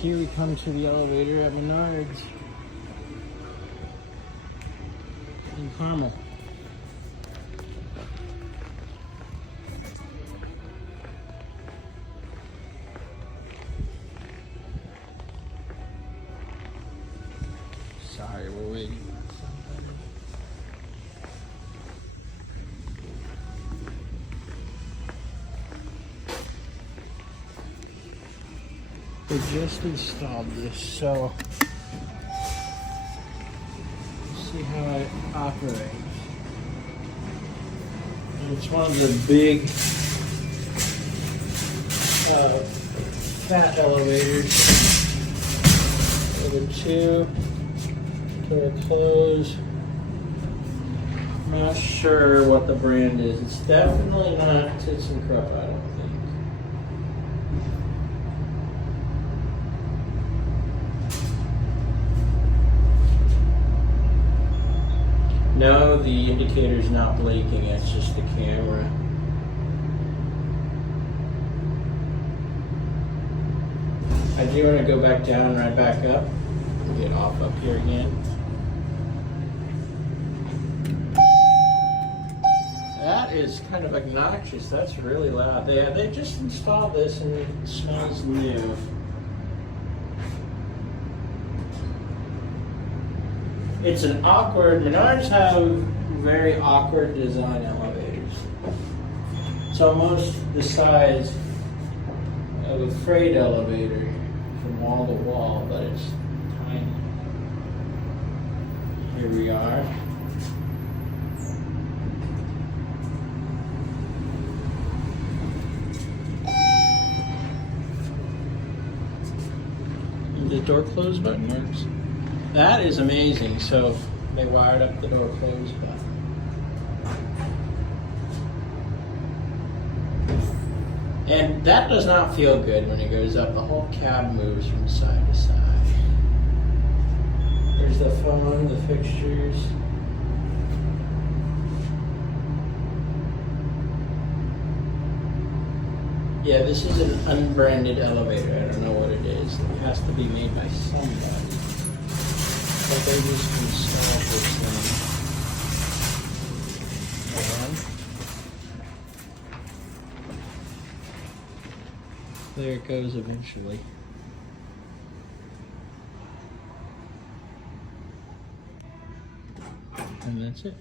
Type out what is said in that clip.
here we come to the elevator at Menards in Carmel. Sorry, we're waiting. They just installed this, so let's see how it operates. And it's one of the big fat elevators with a two-door close. I'm not sure what the brand is. It's definitely not Tits and Crop, I don't think. No, the indicator's not blinking, it's just the camera. I do want to go back down and right back up and get off up here again. That is kind of obnoxious, that's really loud. They just installed this and it smells new. It's an awkward, Menards have very awkward design elevators. It's almost the size of a freight elevator from wall to wall, but it's tiny. Here we are. The door close button works. That is amazing. So they wired up the door close button. And that does not feel good when it goes up. The whole cab moves from side to side. There's the phone, the fixtures. Yeah, this is an unbranded elevator. I don't know what it is. It has to be made by somebody. But they just installed this thing. There it goes eventually. And that's it.